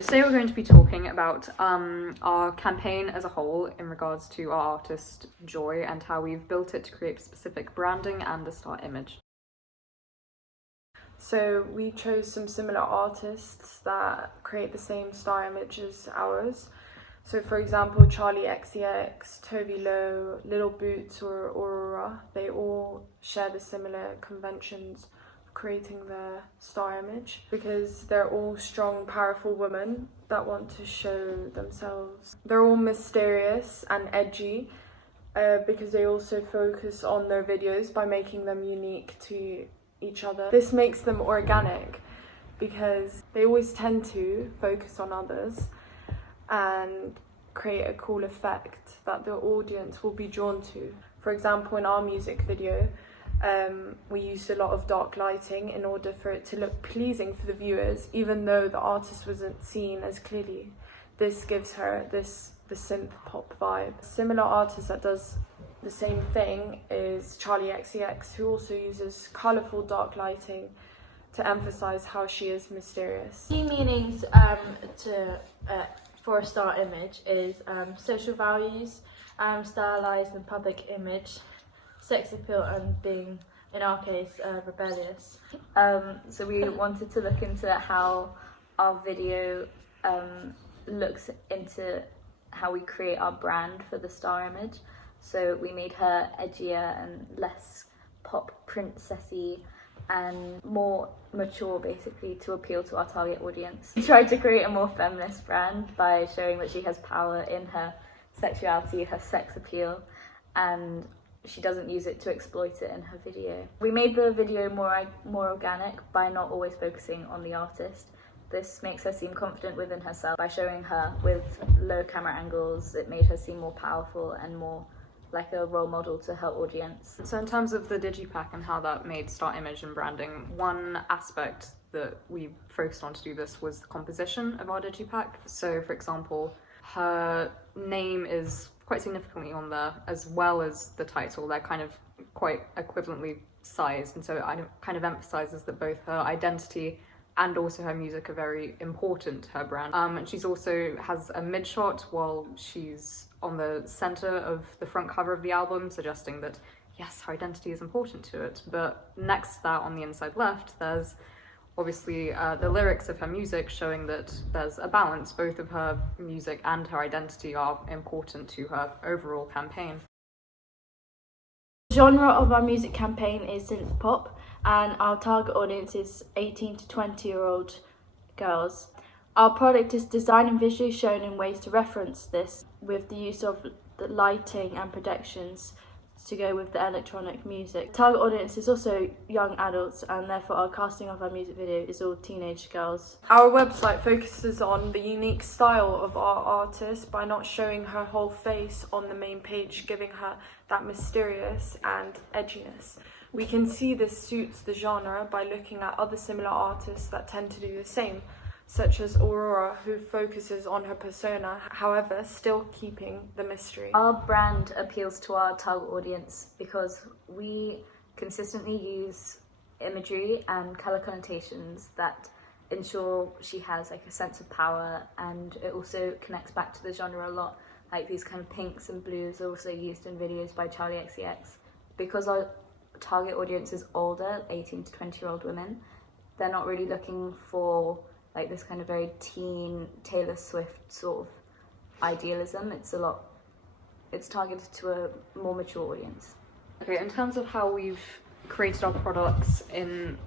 Today we're going to be talking about our campaign as a whole in regards to our artist Joy and how we've built it to create specific branding and the star image. So we chose some similar artists that create the same star image as ours. So for example, Charli XCX, Toby Lowe, Little Boots or Aurora, they all share the similar conventions of creating their star image because they're all strong, powerful women that want to show themselves. They're all mysterious and edgy because they also focus on their videos by making them unique to each other. This makes them organic because they always tend to focus on others and create a cool effect that the audience will be drawn to. For example, in our music video, we used a lot of dark lighting in order for it to look pleasing for the viewers, even though the artist wasn't seen as clearly. This gives her the synth pop vibe. A similar artist that does the same thing is Charli XCX, who also uses colourful dark lighting to emphasise how she is mysterious. Key meanings for a star image is social values, stylised and public image, sex appeal, and being, in our case, rebellious. So we wanted to look into how our video looks into how we create our brand for the star image. So we made her edgier and less pop princessy and more mature, basically, to appeal to our target audience. We tried to create a more feminist brand by showing that she has power in her sexuality, her sex appeal, and she doesn't use it to exploit it in her video. We made the video more organic by not always focusing on the artist. This makes her seem confident within herself. By showing her with low camera angles, it made her seem more powerful and more like a role model to her audience. So in terms of the digipack and how that made star image and branding, one aspect that we focused on to do this was the composition of our digipack. So for example, her name is quite significantly on there, as well as the title. They're kind of quite equivalently sized, and so it kind of emphasizes that both her identity and also her music are very important to her brand. And she's also has a mid shot while she's on the center of the front cover of the album, suggesting that yes, her identity is important to it. But next to that, on the inside left, there's obviously the lyrics of her music, showing that there's a balance. Both of her music and her identity are important to her overall campaign. The genre of our music campaign is synth pop, and our target audience is 18 to 20-year-old girls. Our product is designed and visually shown in ways to reference this, with the use of the lighting and projections to go with the electronic music. Target audience is also young adults, and therefore our casting of our music video is all teenage girls. Our website focuses on the unique style of our artist by not showing her whole face on the main page, giving her that mysterious and edginess. We can see this suits the genre by looking at other similar artists that tend to do the same, such as Aurora, who focuses on her persona, however, still keeping the mystery. Our brand appeals to our target audience because we consistently use imagery and colour connotations that ensure she has like a sense of power, and it also connects back to the genre a lot. Like these kind of pinks and blues are also used in videos by Charli XCX. Because our target audience is older, 18 to 20-year-old women, they're not really looking for like this kind of very teen Taylor Swift sort of idealism. It's targeted to a more mature audience. Okay, in terms of how we've created our products in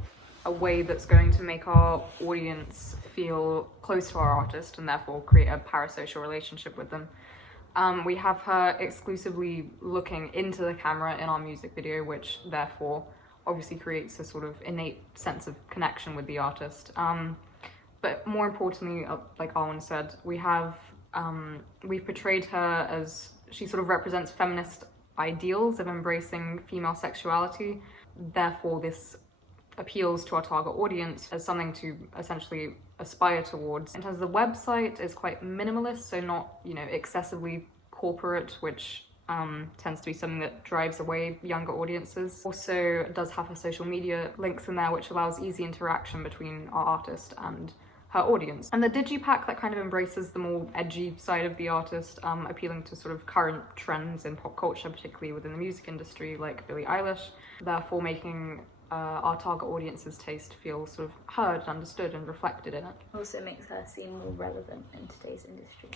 a way that's going to make our audience feel close to our artist and therefore create a parasocial relationship with them, we have her exclusively looking into the camera in our music video, which therefore obviously creates a sort of innate sense of connection with the artist. But more importantly, like Arwen said, we've portrayed her as she sort of represents feminist ideals of embracing female sexuality. Therefore, this appeals to our target audience as something to essentially aspire towards. In terms of the website, it's quite minimalist, so not, excessively corporate, which tends to be something that drives away younger audiences. Also does have her social media links in there, which allows easy interaction between our artist and her audience. And the digipack that kind of embraces the more edgy side of the artist, appealing to sort of current trends in pop culture, particularly within the music industry, like Billie Eilish, therefore making our target audience's taste feel sort of heard, understood, and reflected in it. Also makes her seem more relevant in today's industry.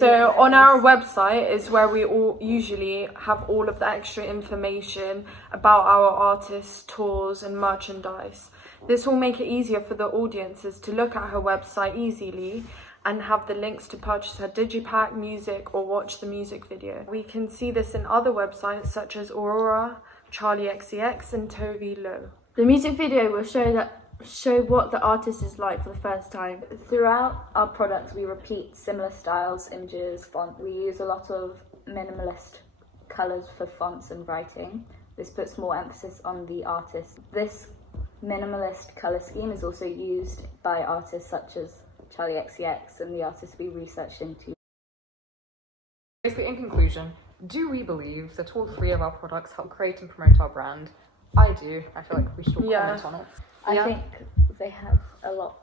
So on our website is where we all usually have all of the extra information about our artists, tours and merchandise. This will make it easier for the audiences to look at her website easily and have the links to purchase her digipack, music or watch the music video. We can see this in other websites such as Aurora, Charlie XCX and Tove Lo. The music video will show what the artist is like for the first time. Throughout our products, we repeat similar styles, images, font. We use a lot of minimalist colours for fonts and writing. This puts more emphasis on the artist. This minimalist colour scheme is also used by artists such as Charlie XCX and the artists we researched into. Basically, in conclusion, do we believe that all three of our products help create and promote our brand? I do. I feel like we should all comment on it. I think they have a lot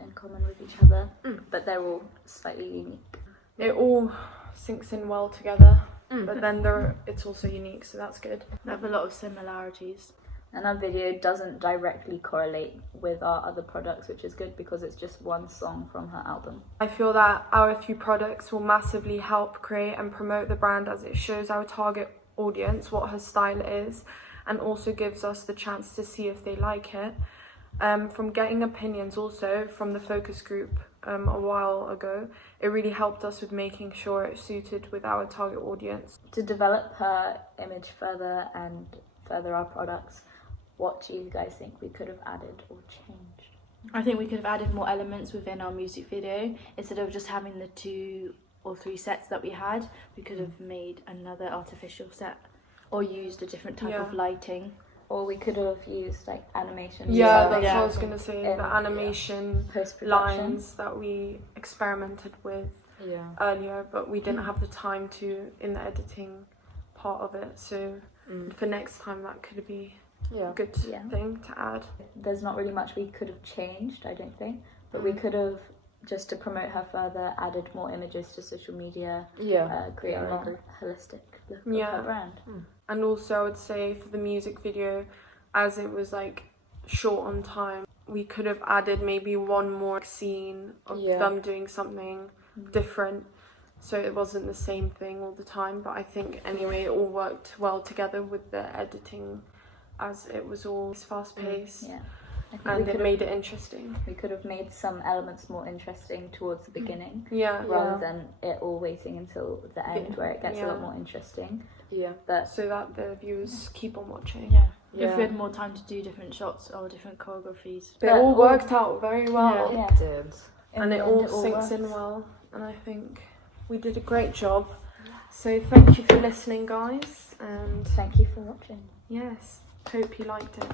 in common with each other, but they're all slightly unique. It all syncs in well together, but then it's also unique, so that's good. They have a lot of similarities. And our video doesn't directly correlate with our other products, which is good because it's just one song from her album. I feel that our few products will massively help create and promote the brand as it shows our target audience what her style is and also gives us the chance to see if they like it. From getting opinions also from the focus group a while ago, it really helped us with making sure it suited with our target audience. To develop her image further and further our products, what do you guys think we could have added or changed? I think we could have added more elements within our music video. Instead of just having the 2 or 3 sets that we had, we could have made another artificial set or used a different type of lighting. Or we could have used like animation. Yeah, that's what I was going to say, in the animation post-production lines that we experimented with earlier, but we didn't have the time to in the editing part of it, so for next time that could be a good thing to add. There's not really much we could have changed, I don't think, but we could have, just to promote her further, added more images to social media, create a more holistic look of her brand. And also I would say for the music video, as it was like short on time, we could have added maybe one more scene of them doing something different, so it wasn't the same thing all the time. But I think anyway it all worked well together with the editing, as it was all fast paced and it made it interesting. We could have made some elements more interesting towards the beginning, rather rather than it all waiting until the end where it gets a lot more interesting. But so that the viewers keep on watching. If we had more time to do different shots or different choreographies. But it all worked out very well. It did. And it all sinks in well, and I think we did a great job. So thank you for listening, guys, and thank you for watching. yes, hope you liked it.